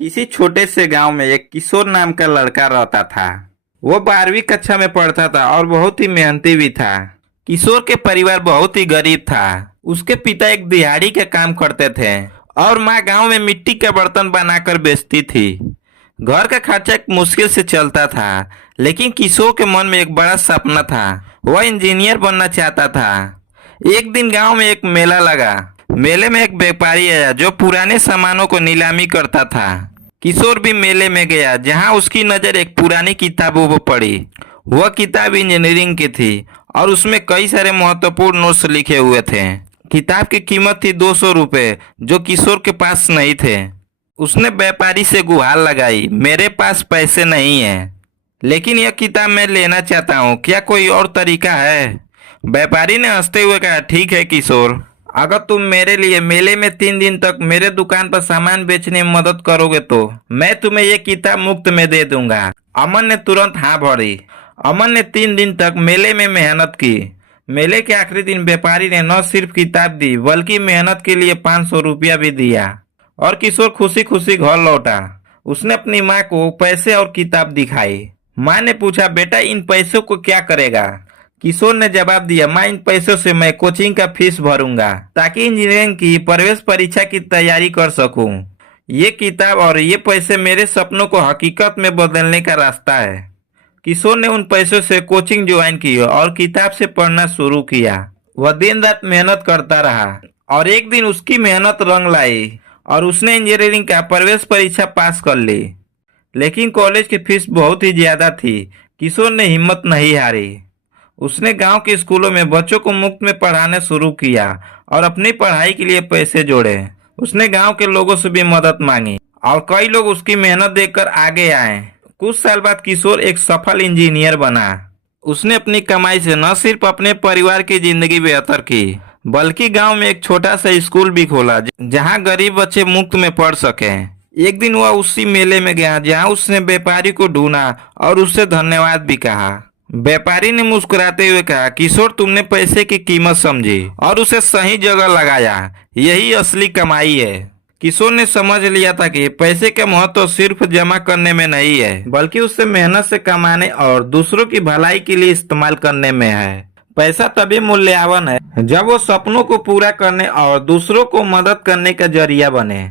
किसी छोटे से गांव में एक किशोर नाम का लड़का रहता था। वो 12वीं कक्षा में पढ़ता था और बहुत ही मेहनती भी था। किशोर के परिवार बहुत ही गरीब था। उसके पिता एक दिहाड़ी का काम करते थे और माँ गांव में मिट्टी के बर्तन बनाकर बेचती थी। घर का खर्चा मुश्किल से चलता था, लेकिन किशोर के मन में एक बड़ा सपना था। वह इंजीनियर बनना चाहता था। एक दिन गांव में एक मेला लगा। मेले में एक व्यापारी आया जो पुराने सामानों को नीलामी करता था। किशोर भी मेले में गया, जहां उसकी नजर एक पुरानी किताबों पर पड़ी। वह किताब इंजीनियरिंग की थी और उसमें कई सारे महत्वपूर्ण नोट्स लिखे हुए थे। किताब की कीमत थी 200 रुपये, जो किशोर के पास नहीं थे। उसने व्यापारी से गुहार लगाई, मेरे पास पैसे नहीं है, लेकिन यह किताब मैं लेना चाहता हूँ, क्या कोई और तरीका है? व्यापारी ने हंसते हुए कहा, ठीक है किशोर, अगर तुम मेरे लिए मेले में 3 दिन तक मेरे दुकान पर सामान बेचने में मदद करोगे तो मैं तुम्हें ये किताब मुफ्त में दे दूंगा। अमन ने तुरंत हाँ भरी। अमन ने 3 दिन तक मेले में मेहनत की। मेले के आखिरी दिन व्यापारी ने न सिर्फ किताब दी, बल्कि मेहनत के लिए 500 रुपया भी दिया और किशोर खुशी खुशी घर लौटा। उसने अपनी माँ को पैसे और किताब दिखाई। माँ ने पूछा, बेटा इन पैसों को क्या करेगा? किशोर ने जवाब दिया, माँ इन पैसों से मैं कोचिंग का फीस भरूंगा, ताकि इंजीनियरिंग की प्रवेश परीक्षा की तैयारी कर सकूं। ये किताब और ये पैसे मेरे सपनों को हकीकत में बदलने का रास्ता है। किशोर ने उन पैसों से कोचिंग ज्वाइन की और किताब से पढ़ना शुरू किया। वह दिन रात मेहनत करता रहा और एक दिन उसकी मेहनत रंग लाई और उसने इंजीनियरिंग का प्रवेश परीक्षा पास कर ली। लेकिन कॉलेज की फीस बहुत ही ज्यादा थी। किशोर ने हिम्मत नहीं हारी। उसने गांव के स्कूलों में बच्चों को मुफ्त में पढ़ाना शुरू किया और अपनी पढ़ाई के लिए पैसे जोड़े। उसने गांव के लोगों से भी मदद मांगी और कई लोग उसकी मेहनत देखकर आगे आए। कुछ साल बाद किशोर एक सफल इंजीनियर बना। उसने अपनी कमाई से न सिर्फ अपने परिवार की जिंदगी बेहतर की, बल्कि गांव में एक छोटा सा स्कूल भी खोला, जहां गरीब बच्चे मुफ्त में पढ़ सके। एक दिन वह उसी मेले में गया जहां उसने व्यापारी को ढूंढा और उससे धन्यवाद भी कहा। व्यापारी ने मुस्कुराते हुए कहा, किशोर तुमने पैसे की कीमत समझी और उसे सही जगह लगाया, यही असली कमाई है। किशोर ने समझ लिया था कि पैसे का महत्व सिर्फ जमा करने में नहीं है, बल्कि उससे मेहनत से कमाने और दूसरों की भलाई के लिए इस्तेमाल करने में है। पैसा तभी मूल्यवान है जब वो सपनों को पूरा करने और दूसरों को मदद करने का जरिया बने।